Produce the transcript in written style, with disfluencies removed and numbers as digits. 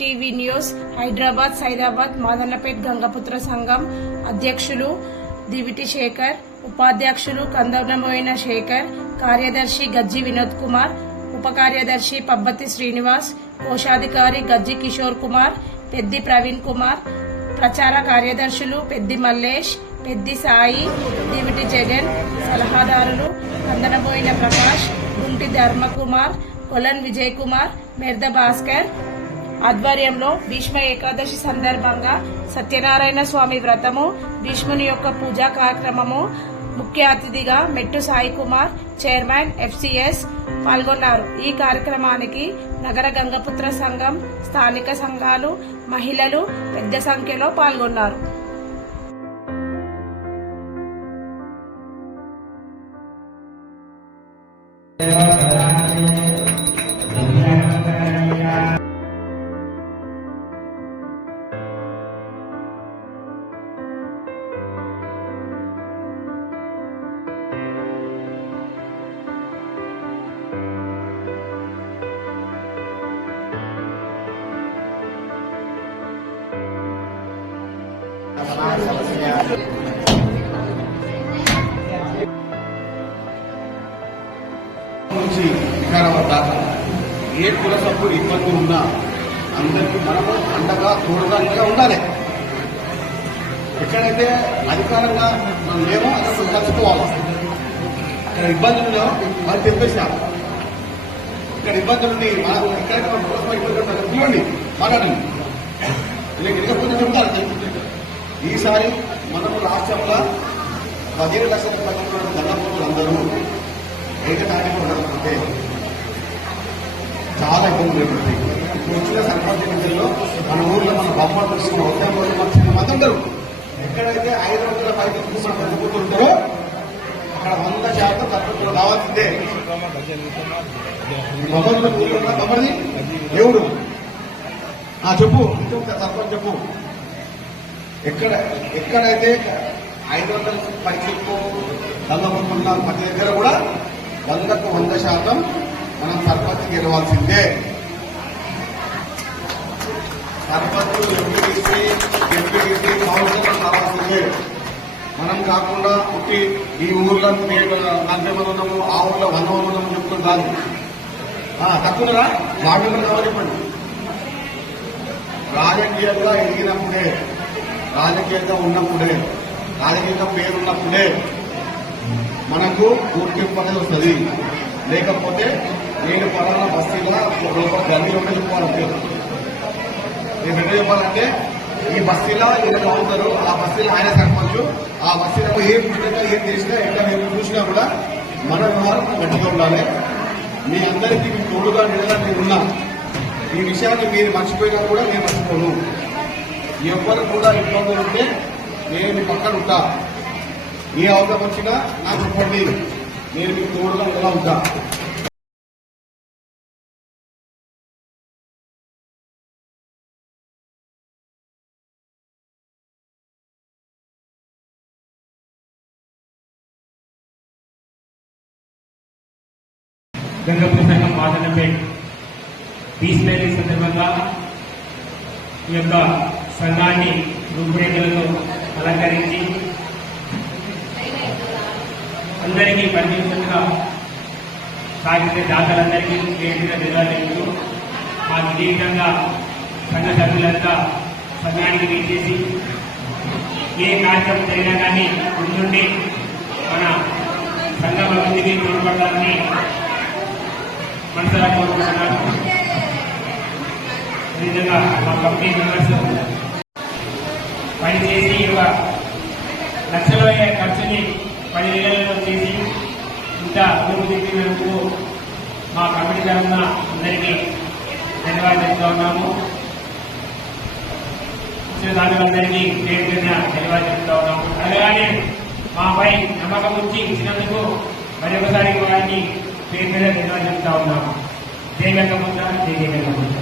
TV news Hyderabad Saidabad Madannapet Gangaputra సంఘం అధ్యక్షులు దివిటి శేఖర్, ఉపాధ్యక్షులు కందనబోయిన శేఖర్, కార్యదర్శి గజ్జి వినోద్ కుమార్, ఉప కార్యదర్శి పబ్బతి శ్రీనివాస్, కోశాధికారి గజ్జి కిషోర్ కుమార్, పెద్ది ప్రవీణ్ కుమార్, ప్రచార కార్యదర్శులు పెద్ది మల్లేష్, పెద్ది సాయి, దివిటి జగన్, సలహాదారులు కందనబోయిన ప్రకాష్, గుంటి ధర్మకుమార్, కొలన్ విజయ్ కుమార్, మెర్ద భాస్కర్ ఆధ్వర్యంలో భీష్మ ఏకాదశి సందర్భంగా సత్యనారాయణ స్వామి వ్రతము, భీష్ముని యొక్క పూజా కార్యక్రమము ముఖ్య అతిథిగా మెట్టు సాయి కుమార్, చైర్మన్ FCS పాల్గొన్నారు. ఈ కార్యక్రమానికి నగర గంగపుత్ర సంఘం, స్థానిక సంఘాలు, మహిళలు పెద్ద సంఖ్యలో పాల్గొన్నారు. నుంచి వికారాబాద్ దాకా ఏ కుల సభ్యులు ఇబ్బంది ఉన్నా అందరికీ మనము అండగా తోడుగా ఇంకా ఉండాలి. ఎక్కడైతే అధికారంగా మనం లేమో అక్కడ పంచుకోవాలి. ఇక్కడ ఇబ్బందులు ఉన్నాయో వాళ్ళు చెప్పేసినారు. ఇక్కడ ఇబ్బందులుండి మనం ఎక్కడైతే మన కుల సభ ఇబ్బంది ఉంటారో పిలవండి, మాట్లాడండి. లేకపోతే చెప్తారు. ఈసారి మనము రాష్ట్రంలో 15 లక్షల పట్టణ జనపదులు అందరూ ఏకతాటిగా ఉండకపోతే చాలా ఇబ్బందులు ఏర్పడతాయి. ఇప్పుడు వచ్చిన సర్పంచ్ ఎన్నికల్లో మన ఊర్లో మన బొమ్మలు తీసుకున్న ఉద్యమంలో మన మందందరూ ఎక్కడైతే 500 పైకి తీసుకున్న ప్రతిపూర్తుంటారో అక్కడ 100% సర్పంచులు రావాల్సిందే. బొమ్మలు ఊళ్ళో బొమ్మది ఎవడు చెప్పు సర్పంచ్ చెప్పు. ఎక్కడైతే 500 పరీక్షలకు దళముకున్న ప్రతి దగ్గర కూడా 100కు 100% మనం సర్పంచ్ గెలవాల్సిందే. సర్పంచ్ ఎంపీటీసీ కౌన్సిలర్ రావాల్సిందే. మనం కాకుండా పుట్టి ఈ ఊర్లో 40 మంది ఉన్నాము, ఆ ఊర్లో 100 మంది ఉన్నాము చెప్పుకుని కాదు. తక్కువరా వార్డు మెంబర్ కావాలి చెప్పండి. రాజకీయంగా ఎదిగినప్పుడే, రాజకీయంగా ఉన్నప్పుడే, రాజకీయంగా పేరున్నప్పుడే మనకు గుర్తింపు అనేది వస్తుంది. లేకపోతే నేను పలానా బస్తీలో గల్లీలో ఉంటే చెప్పుకోవాలంటే, నేను ఎట్లా చెప్పాలంటే ఈ బస్తీలో ఈయన అవుతారు, ఆ బస్తీలో ఆయన సర్పంచ్, ఆ బస్తీలో ఏం పుట్టినా ఏం తెలిసినా ఎక్కడ ఏం చూసినా కూడా మన వ్యవహారం గట్టిగా ఉండాలి. మీ అందరికీ మీ తోడుగా నిలబడి ఉన్నా. ఈ విషయాన్ని మీరు మర్చిపోయినా కూడా నేను మర్చిపోను. ఎవరు కూడా ఇబ్బందులు ఉంటే నేను మీ పక్కన ఉంటా. ఏ అవసరం వచ్చినా నాకు చెప్పండి, నేను మీకు తోడుగా ఎలా ఉంటా. గంగపుత్ర సంఘం మాదన్నపేట్ భీష్మేళి సందర్భంగా ఈ యొక్క సంఘాన్ని రూపురేఖలతో అలంకరించి అందరికీ పరిమితంగా సాగితే దాతలందరికీ పేరుగా నిర్వహిస్తూ ఆ విజయంగా సంఘ సభ్యులంతా సంఘానికి వేసేసి ఏ కార్యక్రమం జరిగినా కానీ ముందుండి మన సంఘం అభివృద్ధికి తోడ్పడాలని మనసులా కోరుకుంటున్నాను. అదేవిధంగా మా కమిటీ మెంబర్స్ పనిచేసి ఒక లక్షల ఖర్చుని 10,000 చేసి ఇంత అభివృద్ధి తెప్పినందుకు మా కమిటీ తరఫున అందరికీ ధన్యవాదాలు చెప్తా ఉన్నాము. ఇచ్చిన దానికందరికీ పేరు పేరున ధన్యవాదాలు చెప్తా ఉన్నాము. అలాగే మాపై నమ్మకం ఉంచి ఇచ్చినందుకు మరొకసారి వారిని పేరు మీద ధన్యవాదాలు చెప్తా ఉన్నాము. జై గంగపుత్ర, జై గంగపుత్ర.